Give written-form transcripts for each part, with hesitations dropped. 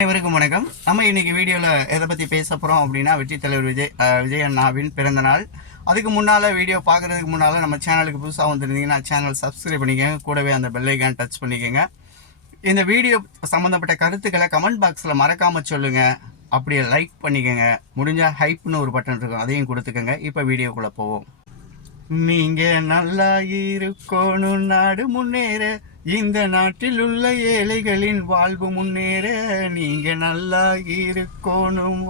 அனைவருக்கும் வணக்கம். நம்ம இன்னைக்கு வீடியோவில் எதை பற்றி பேச போகிறோம் அப்படின்னா, வெற்றி தலைவர் விஜய் அண்ணாவின் பிறந்த நாள். அதுக்கு முன்னால் வீடியோ பார்க்குறதுக்கு முன்னால் நம்ம சேனலுக்கு புதுசாக வந்துருந்தீங்கன்னா சேனல் சப்ஸ்கிரைப் பண்ணிக்கோங்க. கூடவே அந்த பெல் ஐக்கான் டச் பண்ணிக்கோங்க. இந்த வீடியோ சம்மந்தப்பட்ட கருத்துக்களை கமெண்ட் பாக்ஸில் மறக்காமல் சொல்லுங்கள். அப்படியே லைக் பண்ணிக்கோங்க. முடிஞ்சால் ஹைப்னு ஒரு பட்டன் இருக்கும், அதையும் கொடுத்துக்கோங்க. இப்போ வீடியோக்குள்ளே போவோம். நீங்க நல்லா இருக்கணும், நாடு முன்னேற, இந்த நாட்டில் உள்ள ஏழைகளின் வாழ்வு முன்னேற. நீங்க நல்லா இருக்கணும்,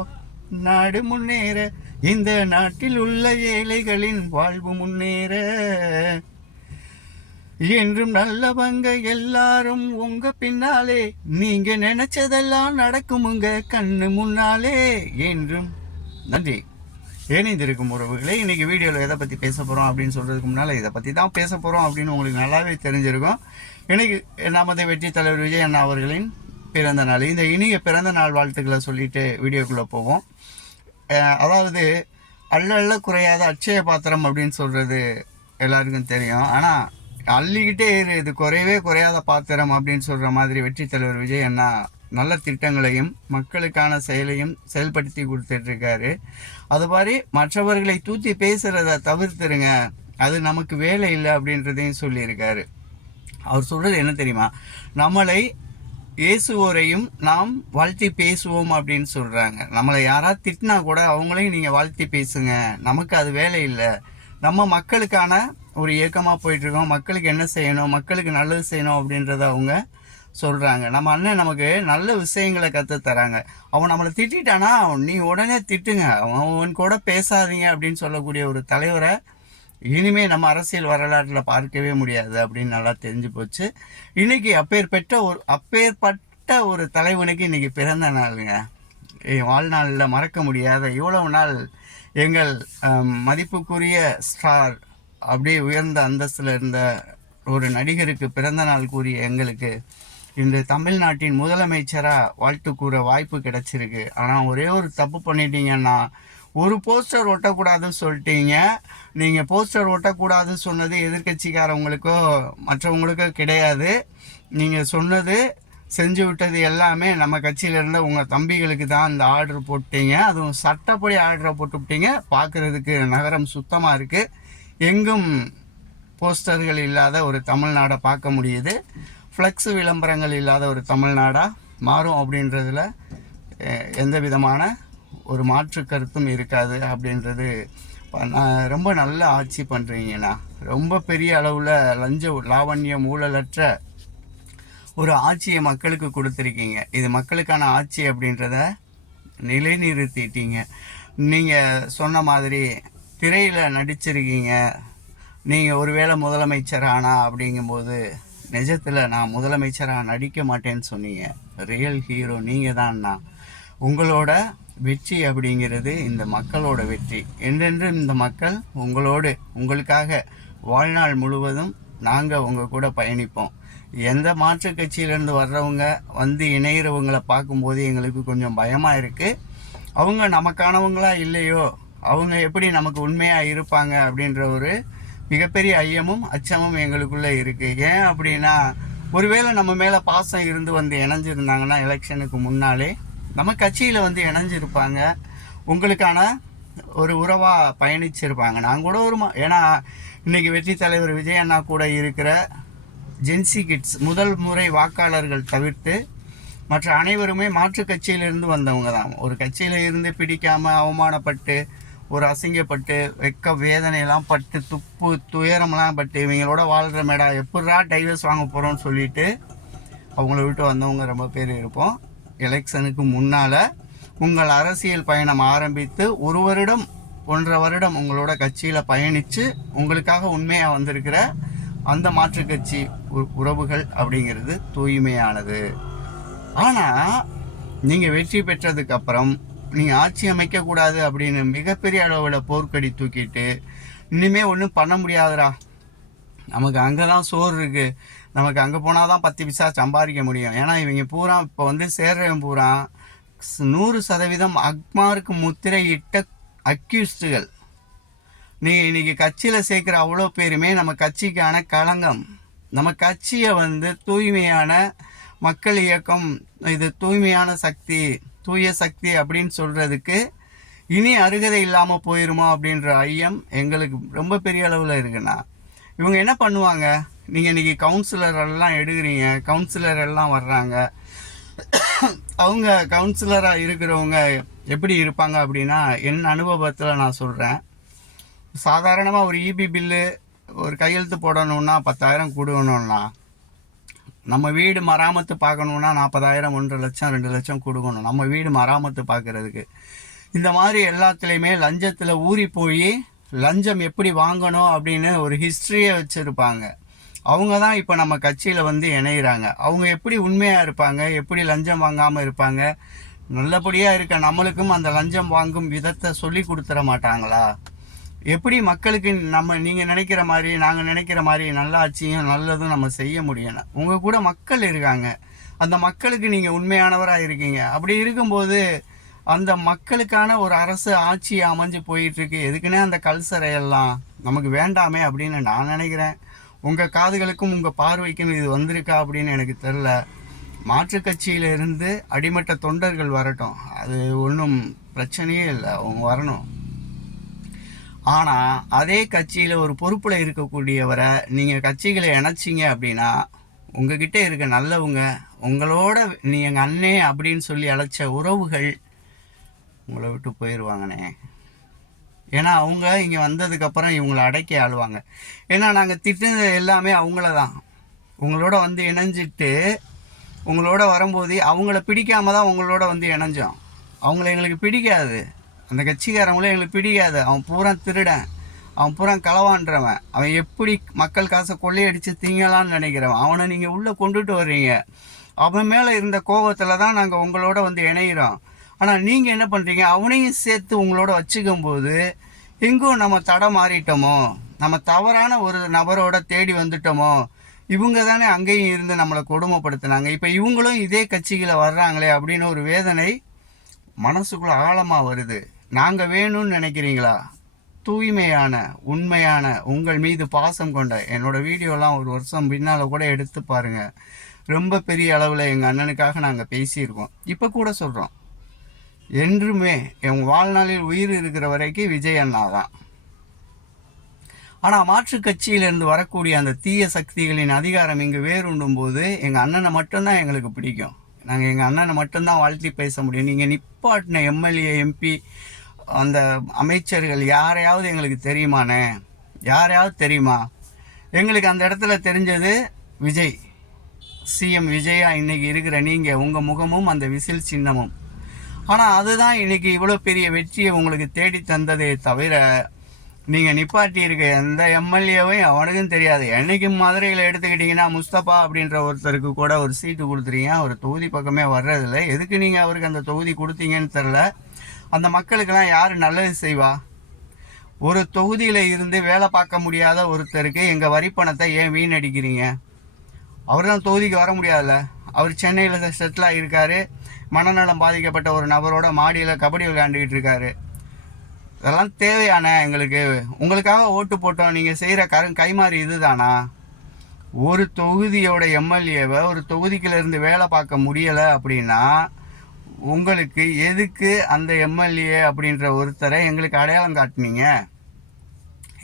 நாடு முன்னேற, இந்த நாட்டில் உள்ள ஏழைகளின் வாழ்வு முன்னேற. என்றும் நல்லவங்க எல்லாரும் உங்க பின்னாலே, நீங்க நினைச்சதெல்லாம் நடக்கும் உங்க கண்ணு முன்னாலே என்றும். நன்றி. இணைந்திருக்கும் உறவுகளே, இன்றைக்கி வீடியோவில் எதை பற்றி பேச போகிறோம் அப்படின்னு சொல்கிறதுக்கு முன்னால் இதை பற்றி தான் பேச போகிறோம் அப்படின்னு உங்களுக்கு நல்லாவே தெரிஞ்சிருக்கும். இன்றைக்கி நமது வெற்றி தலைவர் விஜய் அண்ணா அவர்களின் பிறந்த நாள். இந்த இனிய பிறந்த நாள் வாழ்த்துக்களை சொல்லிட்டு வீடியோக்குள்ளே போவோம். அதாவது அள்ள குறையாத அட்சய பாத்திரம் அப்படின்னு சொல்கிறது எல்லாருக்கும் தெரியும். ஆனால் அள்ளிக்கிட்டே இது குறையவே குறையாத பாத்திரம் அப்படின்னு சொல்கிற மாதிரி வெற்றி தலைவர் விஜய் அண்ணா நல்ல திட்டங்களையும் மக்களுக்கான செயலையும் செயல்படுத்தி கொடுத்துட்ருக்காரு. அது மாதிரி மற்றவர்களை தூத்தி பேசுகிறத தவிர்த்துருங்க, அது நமக்கு வேலை இல்லை அப்படின்றதையும் சொல்லியிருக்காரு. அவர் சொல்கிறது என்ன தெரியுமா, நம்மளை இயேசுவோரையும் நாம் வாழ்த்தி பேசுவோம் அப்படின்னு சொல்கிறாங்க. நம்மளை யாராவது திட்டினா கூட அவங்களையும் நீங்கள் வாழ்த்தி பேசுங்க, நமக்கு அது வேலை இல்லை. நம்ம மக்களுக்கான ஒரு இயக்கமாக போயிட்டுருக்கோம். மக்களுக்கு என்ன செய்யணும், மக்களுக்கு நல்லது செய்யணும் அப்படின்றத அவங்க சொல்கிறாங்க. நம்ம அண்ணன் நமக்கு நல்ல விஷயங்களை கற்றுத்தராங்க. அவன் நம்மளை திட்டானா நீ உடனே திட்டுங்க, அவன் கூட பேசாதீங்க அப்படின்னு சொல்லக்கூடிய ஒரு தலைவரை இனிமேல் நம்ம அரசியல் வரலாற்றில் பார்க்கவே முடியாது அப்படின்னு நல்லா தெரிஞ்சு போச்சு. இன்றைக்கி அப்பேற்பட்ட ஒரு தலைவனுக்கு இன்றைக்கி பிறந்த நாளுங்க. வாழ்நாளில் மறக்க முடியாத இவ்வளவு நாள் எங்கள் மதிப்புக்குரிய ஸ்டார், அப்படியே உயர்ந்த அந்தஸ்தில் இருந்த ஒரு நடிகருக்கு பிறந்த நாள் கூறிய எங்களுக்கு இன்று தமிழ்நாட்டின் முதலமைச்சராக வாழ்த்து கூற வாய்ப்பு கிடைச்சிருக்கு. ஆனால் ஒரே ஒரு தப்பு பண்ணிட்டீங்கன்னா, ஒரு போஸ்டர் ஒட்டக்கூடாதுன்னு சொல்லிட்டீங்க. நீங்கள் போஸ்டர் ஒட்டக்கூடாதுன்னு சொன்னது எதிர்கட்சிக்காரவங்களுக்கோ மற்றவங்களுக்கோ கிடையாது. நீங்கள் சொன்னது செஞ்சு விட்டது எல்லாமே நம்ம கட்சியில் இருந்த உங்கள் தம்பிகளுக்கு தான் இந்த ஆர்டர் போட்டீங்க. அதுவும் சட்டப்படி ஆர்டரை போட்டுவிட்டீங்க. பார்க்குறதுக்கு நகரம் சுத்தமாக இருக்குது. எங்கும் போஸ்டர்கள் இல்லாத ஒரு தமிழ்நாடை பார்க்க முடியுது. ஃப்ளெக்ஸு விளம்பரங்கள் இல்லாத ஒரு தமிழ்நாடாக மாறும் அப்படின்றதுல எந்த விதமான ஒரு மாற்று கருத்தும் இருக்காது அப்படின்றது. ரொம்ப நல்ல ஆட்சி பண்ணுறீங்கண்ணா. ரொம்ப பெரிய அளவில் லாவண்யம் ஊழலற்ற ஒரு ஆட்சியை மக்களுக்கு கொடுத்துருக்கீங்க. இது மக்களுக்கான ஆட்சி அப்படின்றத நிலைநிறுத்திட்டீங்க. நீங்கள் சொன்ன மாதிரி திரையில் நடிச்சிருக்கீங்க. நீங்கள் ஒருவேளை முதலமைச்சர் ஆனா அப்படிங்கும்போது நிஜத்தில் நான் முதலமைச்சராக நடிக்க மாட்டேன்னு சொன்னீங்க. ரியல் ஹீரோ நீங்கள் தான்ண்ணா. உங்களோட வெற்றி அப்படிங்கிறது இந்த மக்களோட வெற்றி. என்றென்றும் இந்த மக்கள் உங்களுக்காக வாழ்நாள் முழுவதும் நாங்கள் உங்கள் கூட பயணிப்போம். எந்த மாற்று கட்சியிலேருந்து வர்றவங்க வந்து இணைகிறவங்களை பார்க்கும்போது எங்களுக்கு கொஞ்சம் பயமாக இருக்குது. அவங்க நமக்கானவங்களா இல்லையோ, அவங்க எப்படி நமக்கு உண்மையாக இருப்பாங்க அப்படின்ற ஒரு மிகப்பெரிய ஐயமும் அச்சமும் எங்களுக்குள்ளே இருக்குது. ஏன் அப்படின்னா, ஒருவேளை நம்ம மேலே பாசம் இருந்து வந்து இணைஞ்சிருந்தாங்கன்னா எலெக்ஷனுக்கு முன்னாலே நம்ம கட்சியில் வந்து இணைஞ்சிருப்பாங்க, உங்களுக்கான ஒரு உறவாக பயணிச்சிருப்பாங்க. நான் கூட ஏன்னா இன்றைக்கி வெற்றி தலைவர் விஜய் அண்ணா கூட இருக்கிற ஜென்சி கிட்ஸ் முதல் முறை வாக்காளர்கள் தவிர்த்து மற்ற அனைவருமே மாற்று கட்சியிலிருந்து வந்தவங்க தான். ஒரு கட்சியில் இருந்து பிடிக்காமல் அவமானப்பட்டு ஒரு அசிங்கப்பட்டு வெக்க வேதனையெல்லாம் பட்டு துப்பு துயரம்லாம் பட்டு இவங்களோட வாழ்கிற மேடா எப்படா டைவர்ஸ் வாங்க போகிறோன்னு சொல்லிட்டு அவங்கள விட்டு வந்தவங்க ரொம்ப பேர் இருப்போம். எலெக்ஷனுக்கு முன்னால் உங்கள் அரசியல் பயணம் ஆரம்பித்து 1.5 வருடம் உங்களோட கட்சியில் பயணித்து உங்களுக்காக உண்மையாக வந்திருக்கிற அந்த மாற்று கட்சி உறவுகள் அப்படிங்கிறது தூய்மையானது. ஆனால் நீங்கள் வெற்றி பெற்றதுக்கப்புறம் நீங்கள் ஆட்சி அமைக்கக்கூடாது அப்படின்னு மிகப்பெரிய அளவில் போர்க்கடி தூக்கிட்டு இனிமேல் ஒன்றும் பண்ண முடியாதுடா, நமக்கு அங்கே தான் சோறு இருக்குது, நமக்கு அங்கே போனால் தான் 10 பைசா சம்பாதிக்க முடியும். ஏன்னா இவங்க பூரா இப்போ வந்து சேர்றவன் பூரா 100% அக்மாருக்கு முத்திரை இட்ட அக்யூஸ்டுகள். நீங்கள் இன்றைக்கி கட்சியில் சேர்க்குற அவ்வளோ பேருமே நம்ம கட்சிக்கான களங்கம். நம்ம கட்சியை வந்து தூய்மையான மக்கள் இயக்கம் இது தூய்மையான சக்தி, தூய சக்தி அப்படின்னு சொல்கிறதுக்கு இனி அருகதை இல்லாமல் போயிருமோ அப்படின்ற ஐயம் எங்களுக்கு ரொம்ப பெரிய அளவில் இருக்குண்ணா. இவங்க என்ன பண்ணுவாங்க? நீங்கள் இன்றைக்கி கவுன்சிலர் எல்லாம் எடுக்கிறீங்க, கவுன்சிலர் எல்லாம் வர்றாங்க. அவங்க கவுன்சிலராக இருக்கிறவங்க எப்படி இருப்பாங்க அப்படின்னா, என் அனுபவத்தில் நான் சொல்கிறேன். சாதாரணமாக ஒரு இபி பில்லு ஒரு கையெழுத்து போடணுன்னா 10,000 கொடுக்கணும்னா, நம்ம வீடு மராமத்து பார்க்கணுன்னா 40,000, 1.5 லட்சம் 2 லட்சம் கொடுக்கணும் நம்ம வீடு மராமத்து பார்க்குறதுக்கு. இந்த மாதிரி எல்லாத்துலேயுமே லஞ்சத்தில் ஊறி போய் லஞ்சம் எப்படி வாங்கணும் அப்படின்னு ஒரு ஹிஸ்ட்ரியை வச்சுருப்பாங்க. அவங்க தான் இப்போ நம்ம கட்சியில் வந்து இணையிறாங்க. அவங்க எப்படி உண்மையாக இருப்பாங்க, எப்படி லஞ்சம் வாங்காமல் இருப்பாங்க, நல்லபடியாக இருக்க நம்மளுக்கும் அந்த லஞ்சம் வாங்கும் விதத்தை சொல்லி கொடுத்துட மாட்டாங்களா? எப்படி மக்களுக்கு நீங்கள் நினைக்கிற மாதிரி நாங்கள் நினைக்கிற மாதிரி நல்லாட்சியும் நல்லதும் நம்ம செய்ய முடியணும்? உங்கள் கூட மக்கள் இருக்காங்க, அந்த மக்களுக்கு நீங்கள் உண்மையானவராக இருக்கீங்க. அப்படி இருக்கும்போது அந்த மக்களுக்கான ஒரு அரசு ஆட்சி அமைஞ்சு போயிட்டுருக்கு. எதுக்குன்னே அந்த கல்சரையெல்லாம் நமக்கு வேண்டாமே அப்படின்னு நான் நினைக்கிறேன். உங்கள் காதுகளுக்கும் உங்கள் பார்வைக்கும் இது வந்திருக்கா அப்படின்னு எனக்கு தெரில. மாற்றுக் கட்சியிலிருந்து அடிமட்ட தொண்டர்கள் வரட்டும், அது ஒன்றும் பிரச்சனையே இல்லை, அவங்க வரணும். ஆனால் அதே கட்சியில் ஒரு பொறுப்பில் இருக்கக்கூடியவரை நீங்கள் கட்சிகளை இணைச்சிங்க அப்படின்னா, உங்ககிட்ட இருக்க நல்லவங்க, உங்களோட நீ எங்கள் அண்ணே அப்படின்னு சொல்லி அழைச்ச உறவுகள் உங்களை விட்டு போயிடுவாங்கண்ணே. ஏன்னா அவங்க இங்கே வந்ததுக்கப்புறம் இவங்களை அடக்கி ஆளுவாங்க. ஏன்னா நாங்கள் திட்டுனது எல்லாமே அவங்கள தான். உங்களோட வந்து இணைஞ்சிட்டு உங்களோட வரும்போது அவங்கள பிடிக்காம தான் உங்களோட வந்து இணைஞ்சோம். அவங்கள எங்களுக்கு பிடிக்காது, அந்த கட்சிக்காரங்களே எங்களுக்கு பிடிக்காது. அவன் பூரா திருடன், அவன் பூரா களவான்றவன், அவன் எப்படி மக்கள் காசை கொள்ளையடித்து திங்கலான்னு நினைக்கிறவன். அவனை நீங்கள் உள்ளே கொண்டுட்டு வர்றீங்க. அவன் மேலே இருந்த கோபத்தில் தான் நாங்கள் உங்களோட வந்து இணைகிறோம். ஆனால் நீங்கள் என்ன பண்ணுறீங்க? அவனையும் சேர்த்து உங்களோட வச்சுக்கும் போது எங்கும் நம்ம தடை மாறிட்டோமோ, நம்ம தவறான ஒரு நபரோட தேடி வந்துட்டோமோ. இவங்க தானே அங்கேயும் இருந்து நம்மளை கொடுமைப்படுத்தினாங்க, இப்போ இவங்களும் இதே கட்சிகளை வர்றாங்களே அப்படின்னு ஒரு வேதனை மனசுக்குள்ளே ஆழமாக வருது. நாங்கள் வேணும்னு நினைக்கிறீங்களா? தூய்மையான உண்மையான உங்கள் மீது பாசம் கொண்ட என்னோடய வீடியோலாம் 1 வருஷம் பின்னால் கூட எடுத்து பாருங்கள். ரொம்ப பெரிய அளவில் எங்கள் அண்ணனுக்காக நாங்கள் பேசியிருக்கோம். இப்போ கூட சொல்கிறோம், என்றுமே என் வாழ்நாளில் உயிர் இருக்கிற வரைக்கும் விஜய் அண்ணா தான். ஆனால் மாற்றுக் கட்சியிலிருந்து வரக்கூடிய அந்த தீய சக்திகளின் அதிகாரம் இங்கே வேறுண்டும் போது எங்கள் அண்ணனை மட்டும்தான் எங்களுக்கு பிடிக்கும். நாங்கள் எங்கள் அண்ணனை மட்டும்தான் வாழ்த்தி பேச முடியும். நீங்கள் நிப்பாட்டின எம்எல்ஏ, எம்பி, அந்த அமைச்சர்கள் யாரையாவது எங்களுக்கு தெரியுமாண்ணே? யாரையாவது தெரியுமா? எங்களுக்கு அந்த இடத்துல தெரிஞ்சது விஜய், சிஎம் விஜயா இன்றைக்கி இருக்கிற நீங்கள், உங்கள் முகமும் அந்த விசில் சின்னமும். ஆனால் அதுதான் இன்றைக்கி இவ்வளோ பெரிய வெற்றியை உங்களுக்கு தேடி தந்ததே தவிர, நீங்கள் நிப்பாட்டி இருக்க எந்த எம்எல்ஏவையும் அவனுக்கும் தெரியாது. என்றைக்கும் மதுரையில் எடுத்துக்கிட்டிங்கன்னா முஸ்தபா அப்படின்ற ஒருத்தருக்கு கூட ஒரு சீட்டு கொடுத்துறீங்க, ஒரு தொகுதி பக்கமே வர்றதில்லை. எதுக்கு நீங்கள் அவருக்கு அந்த தொகுதி கொடுத்தீங்கன்னு தெரில. அந்த மக்களுக்கெல்லாம் யார் நல்லது செய்வா? ஒரு தொகுதியில் இருந்து வேலை பார்க்க முடியாத ஒருத்தருக்கு எங்கள் வரிப்பணத்தை ஏன் வீணடிக்கிறீங்க? அவர் தான் தொகுதிக்கு வர முடியாதுல்ல. அவர் சென்னையில் செட்டில் ஆகியிருக்காரு, மனநலம் பாதிக்கப்பட்ட ஒரு நபரோட மாடியில் கபடி விளையாண்டுக்கிட்டு இருக்காரு. இதெல்லாம் தேவையான எங்களுக்கு? உங்களுக்காக ஓட்டு போட்டோம், நீங்கள் செய்கிற கைமாறி இது தானா? ஒரு தொகுதியோட எம்எல்ஏவை ஒரு தொகுதிக்கிலேருந்து வேலை பார்க்க முடியலை அப்படின்னா உங்களுக்கு எதுக்கு அந்த எம்எல்ஏ அப்படின்ற ஒருத்தரை எங்களுக்கு அடையாளம் காட்டினீங்க?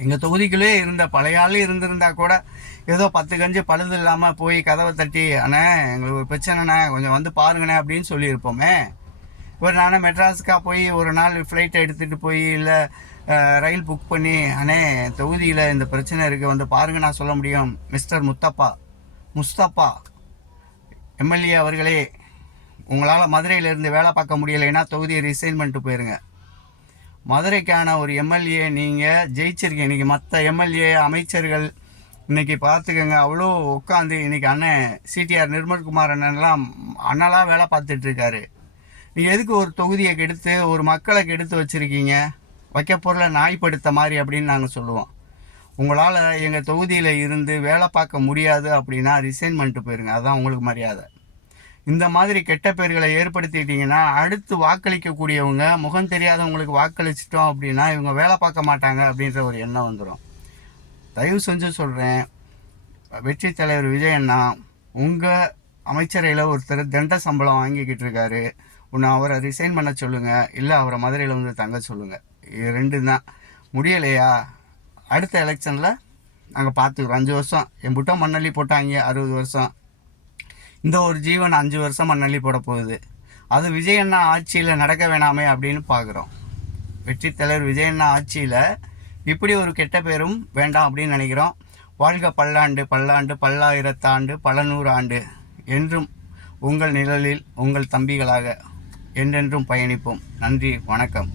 எங்கள் தொகுதிக்குள்ளே இருந்த பழைய ஆள் இருந்திருந்தா கூட ஏதோ 10 கஞ்சு பழுது இல்லாமல் போய் கதவை தட்டி, அண்ணே எங்களுக்கு ஒரு பிரச்சனைண்ணே கொஞ்சம் வந்து பாருங்கண்ணே அப்படின்னு சொல்லியிருப்போமே. ஒரு நானே மெட்ராஸுக்காக போய் ஒரு நாள் ஃப்ளைட்டை எடுத்துகிட்டு போய் இல்லை ரயில் புக் பண்ணி, அண்ணே தொகுதியில் இந்த பிரச்சனை இருக்குது வந்து பாருங்க நான் சொல்ல முடியும்? மிஸ்டர் முஸ்தபா எம்எல்ஏ அவர்களே, உங்களால் மதுரையிலேருந்து வேலை பார்க்க முடியலைன்னா தொகுதியை ரிசைன் பண்ணிட்டு போயிருங்க. மதுரைக்கான ஒரு எம்எல்ஏ நீங்கள் ஜெயிச்சிருக்கீங்க. இன்றைக்கி மற்ற எம்எல்ஏ அமைச்சர்கள் இன்றைக்கி பார்த்துக்கோங்க, அவ்வளோ உட்காந்து இன்றைக்கி அண்ணன் சிடிஆர் நிர்மல்குமார் அண்ணன்லாம் அண்ணலாக வேலை பார்த்துட்ருக்காரு. நீங்கள் எதுக்கு ஒரு தொகுதியை கெடுத்து ஒரு மக்களை கெடுத்து வச்சுருக்கீங்க? வைக்க பொருளை நாய்ப்படுத்த மாதிரி அப்படின்னு நாங்கள் சொல்லுவோம். உங்களால் எங்கள் தொகுதியில் இருந்து வேலை பார்க்க முடியாது அப்படின்னா ரிசைன் பண்ணிட்டு போயிருங்க, அதுதான் உங்களுக்கு மரியாதை. இந்த மாதிரி கெட்ட பேர்களை ஏற்படுத்திட்டீங்கன்னா அடுத்து வாக்களிக்கக்கூடியவங்க முகம் தெரியாதவங்களுக்கு வாக்களிச்சிட்டோம் அப்படின்னா இவங்க வேலை பார்க்க மாட்டாங்க அப்படின்ற ஒரு எண்ணம் வந்துடும். தயவு செஞ்சு சொல்கிறேன், வெற்றி தலைவர் விஜய் அண்ணா, உங்கள் அமைச்சரையில் ஒருத்தர் தண்ட சம்பளம் வாங்கிக்கிட்டு இருக்காரு. ஒன்று அவரை ரிசைன் பண்ண சொல்லுங்கள், இல்லை அவரை மதுரையில் வந்து தங்க சொல்லுங்கள். இது ரெண்டு தான். முடியலையா, அடுத்த எலெக்ஷனில் நாங்கள் பார்த்துக்குறோம். 5 வருஷம் என் புட்டம் மண்ணள்ளி போட்டாங்க, 60 வருஷம். இந்த ஒரு ஜீவன் 5 வருஷம் மண்ணள்ளி போட போகுது. அது விஜயண்ணா ஆட்சியில் நடக்க வேணாமே அப்படின்னு பார்க்குறோம். வெற்றி தலைவர் விஜயண்ணா ஆட்சியில் இப்படி ஒரு கெட்ட பேரும் வேண்டாம் அப்படின்னு நினைக்கிறோம். வாழ்க பல்லாண்டு பல்லாண்டு பல்லாயிரத்தாண்டு பல நூறு ஆண்டு. என்றும் உங்கள் நிழலில் உங்கள் தம்பிகளாக என்றென்றும் பயணிப்போம். நன்றி, வணக்கம்.